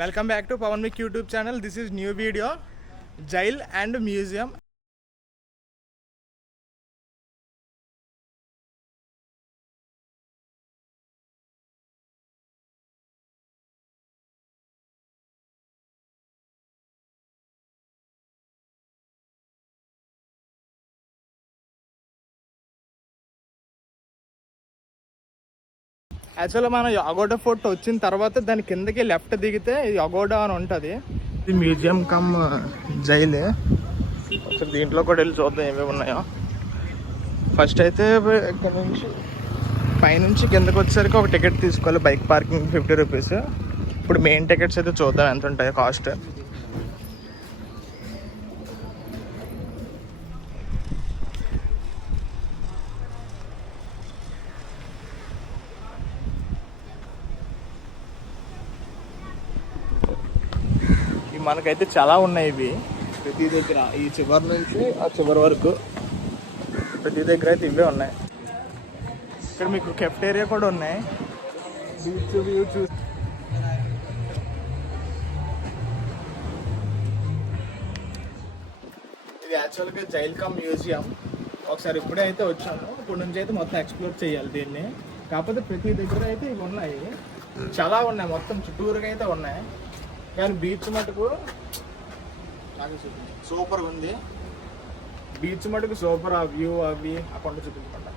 Welcome back to Pawan Mik YouTube channel. This is new video, Jail and Museum. యాక్చువల్గా మనం Aguada fort వచ్చిన తర్వాత దాని కిందకి లెఫ్ట్ దిగితే ఇది అగోడా అని ఉంటుంది. ఇది మ్యూజియం కమ్ జైలే. ఒకసారి దీంట్లో కూడా వెళ్ళి చూద్దాం ఏమేమి ఉన్నాయో. ఫస్ట్ అయితే ఇక్కడ నుంచి పైనుంచి కిందకి వచ్చేసరికి ఒక టికెట్ తీసుకోవాలి, బైక్ పార్కింగ్ 50 రూపీస్. ఇప్పుడు మెయిన్ టికెట్స్ అయితే చూద్దాం ఎంత ఉంటాయో కాస్ట్. మనకైతే చాలా ఉన్నాయి ఇవి ప్రతి దగ్గర, ఈ చివరి నుంచి ఆ చివరి వరకు ప్రతి దగ్గర అయితే ఇవే ఉన్నాయి. ఇక్కడ మీకు కెఫ్టేరియా కూడా ఉన్నాయి. బీచ్ వ్యూ ఇది యాక్చువల్గా జైల్ కమ్ మ్యూజియం. ఒకసారి ఇప్పుడే అయితే వచ్చాను, ఇప్పుడు నుంచి అయితే మొత్తం ఎక్స్ప్లోర్ చేయాలి దీన్ని. కాకపోతే ప్రతి దగ్గర అయితే ఇవి ఉన్నాయి, చాలా ఉన్నాయి, మొత్తం చుట్టూరుగా అయితే ఉన్నాయి. కానీ బీచ్ మటుకు సూపర్గా ఉంది. బీచ్ మటుకు సూపర్. ఆ వ్యూ అవి ఆ కొండ చూపించకుండా,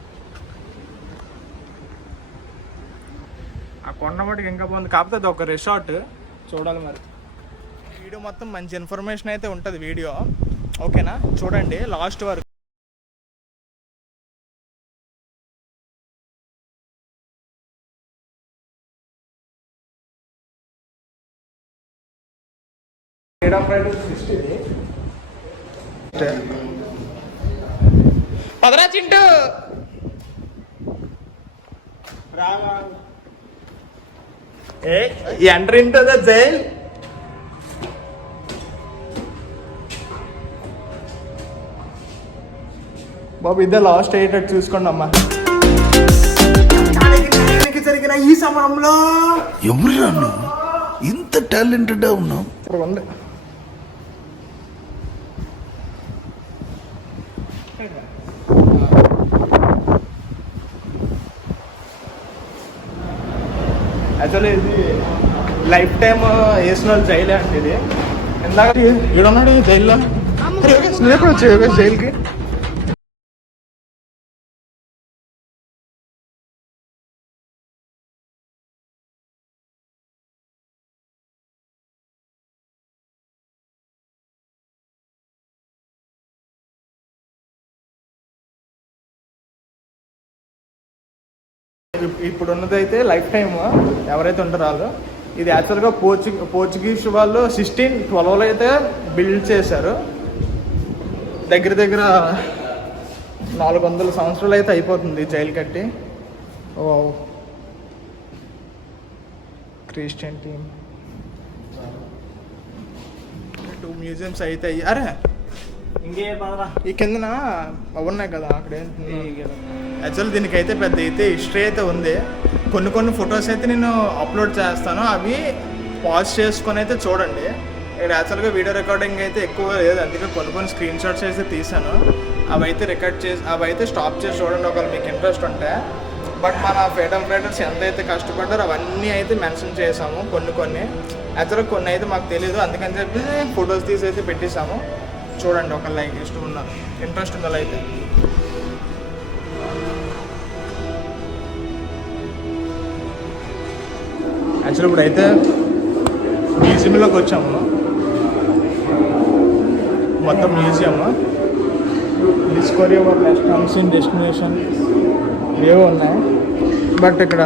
ఆ కొండ మటుకు ఇంకా బాగుంది. కాకపోతే అది ఒక రిసార్ట్, చూడాలి మరి. వీడియో మొత్తం మంచి ఇన్ఫర్మేషన్ అయితే ఉంటుంది వీడియో, ఓకేనా? చూడండి లాస్ట్ వరకు. పదరా చింటూ, ఎంటర్ ఇంటూ ద జైల్. బాబు ఇదే లాస్ట్ అయ్యేటట్టు చూసుకోండి అమ్మా. జరిగిన ఈ సమయంలో ఎవరు ఇంత టాలెంటెడ్ ఉన్నావు? యాక్చువల్లీ ఇది లైఫ్ టైమ్ వేసిన వాళ్ళు జైలే అంటే ఇది. ఇందాక ఈడున్నాడు జైల్లో, ఎప్పుడు వచ్చాయి జైలుకి? ఇప్పుడు ఉన్నదైతే లైఫ్ టైమ్ ఎవరైతే ఉంటారో వాళ్ళు. ఇది యాక్చువల్గా పోర్చుగీస్ వాళ్ళు 1612లో అయితే బిల్డ్ చేశారు. దగ్గర దగ్గర 400 సంవత్సరాలు అయితే అయిపోతుంది జైలు కట్టి. ఓ క్రిస్టియన్ టీమ్ 2 మ్యూజియంస్ అయితే అయ్యి. అరే ఈ కిందన ఉన్నాయి కదా అక్కడ. యాక్చువల్ దీనికైతే పెద్ద అయితే హిస్టరీ అయితే ఉంది. కొన్ని ఫొటోస్ అయితే నేను అప్లోడ్ చేస్తాను, అవి పాజ్ చేసుకొని అయితే చూడండి. ఇక్కడ యాక్చువల్గా వీడియో రికార్డింగ్ అయితే ఎక్కువ లేదు, అందుకే కొన్ని స్క్రీన్ షాట్స్ అయితే తీసాను. అవి అయితే స్టాప్ చేసి చూడండి ఒకవేళ మీకు ఇంట్రెస్ట్ ఉంటే. బట్ మన ఫ్రీడమ్ ఫైటర్స్ ఎంతైతే కష్టపడ్డారో అవన్నీ అయితే మెన్షన్ చేసాము. కొన్ని యాక్చువల్గా కొన్ని అయితే మాకు తెలియదు, అందుకని చెప్పి ఫొటోస్ తీసి అయితే పెట్టేసాము. చూడండి ఒక లైక్ ఇంట్రెస్ట్ ఉన్న అయితే. యాక్చువల్లీ ఇప్పుడు అయితే మ్యూజియంలోకి వచ్చాము. మొత్తం museum discovery our restaurants in destination ఏవో ఉన్నాయి. బట్ ఇక్కడ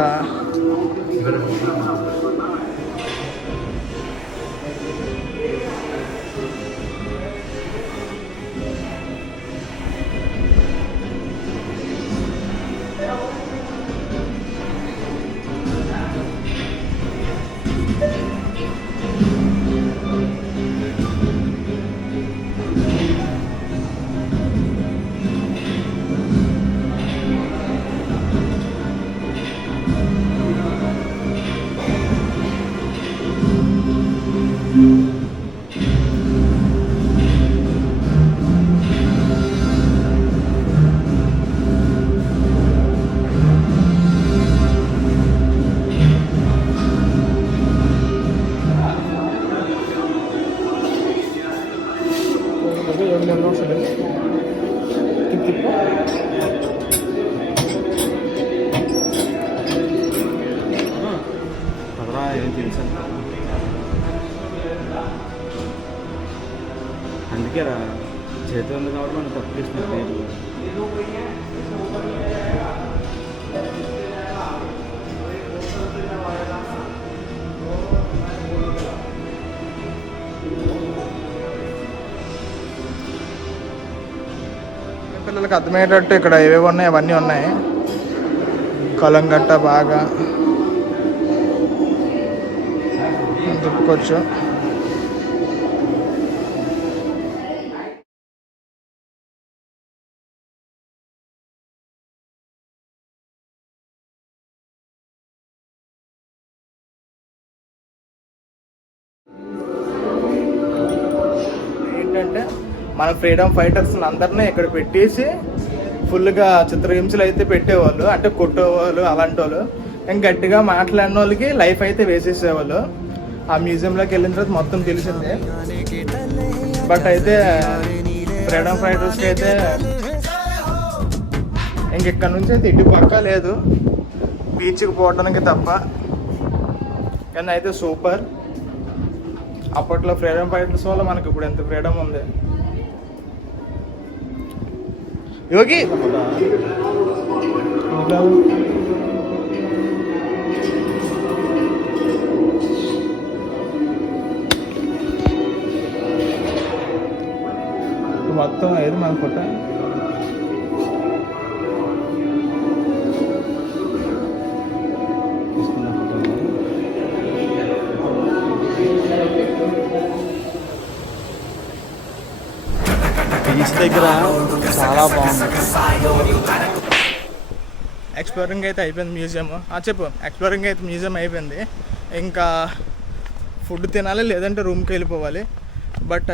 ఏం తెలుసు అందుకే రా చేతి ఉంది కాబట్టి మనం తప్పిస్తున్నాం పేర్లు. పిల్లలకి అర్థమయ్యేటట్టు ఇక్కడ ఏవేవి ఉన్నాయి అవన్నీ ఉన్నాయి. కలంగట్ట బాగా చెప్పుకోవచ్చు. ఏంటంటే మన ఫ్రీడమ్ ఫైటర్స్ అందరినీ ఇక్కడ పెట్టేసి ఫుల్గా చిత్రహింసలు అయితే పెట్టేవాళ్ళు, అంటే కొట్టేవాళ్ళు అలాంటి వాళ్ళు. ఇంకా గట్టిగా మాట్లాడిన వాళ్ళకి లైఫ్ అయితే వేసేసేవాళ్ళు. ఆ మ్యూజియంలోకి వెళ్ళిన తర్వాత మొత్తం తెలిసిందే. బట్ అయితే ఫ్రీడమ్ ఫైటర్స్కి అయితే ఇంకెక్కడ నుంచి అయితే ఇటు పక్క లేదు, బీచ్కి పోవడానికి తప్ప. కానీ అయితే సూపర్. అప్పట్లో ఫ్రీడమ్ ఫైటర్స్ వల్ల మనకి ఇప్పుడు ఎంత ఫ్రీడమ్ ఉంది. యోగి మొత్తం ఏది మన ఫోటో బీచ్ దగ్గర చాలా బాగుంది. ఎక్స్ప్లోరింగ్ అయితే అయిపోయింది మ్యూజియం. చెప్పు, ఎక్స్ప్లోరింగ్ అయితే మ్యూజియం అయిపోయింది. ఇంకా ఫుడ్ తినాలి, లేదంటే రూమ్కి వెళ్ళిపోవాలి. బట్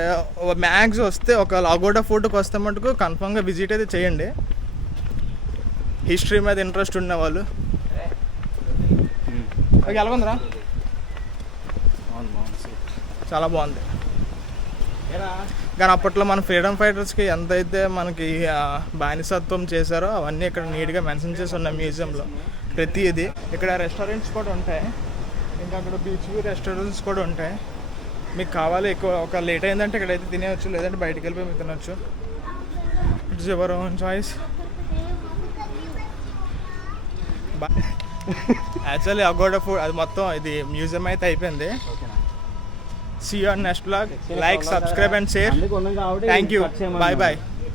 మ్యాక్స్ వస్తే ఒక లాగోడా ఫోర్ట్కి వస్తే మటుకు కన్ఫామ్గా విజిట్ అయితే చేయండి. హిస్టరీ మీద ఇంట్రెస్ట్ ఉన్నవాళ్ళు. ఎలా ఉందిరా? చాలా బాగుంది. కానీ అప్పట్లో మన ఫ్రీడమ్ ఫైటర్స్కి ఎంతైతే మనకి బానిసత్వం చేశారో అవన్నీ ఇక్కడ నీట్గా మెన్షన్ చేసి ఉన్నాయి మ్యూజియంలో. ప్రతి ఇది ఇక్కడ రెస్టారెంట్స్ కూడా ఉంటాయి. ఇంకా అక్కడ బీచ్ వ్యూ రెస్టారెంట్స్ కూడా ఉంటాయి. మీకు కావాలి ఎక్కువ ఒక లేట్ అయిందంటే ఇక్కడైతే తినేయచ్చు, లేదంటే బయటికి వెళ్ళిపోయి మీకు తినొచ్చు. It's your own choice. Actually Agoda food అది మొత్తం ఇది మ్యూజియం అయితే అయిపోయింది. See you on next vlog. Like, subscribe and share. Thank you. Bye bye.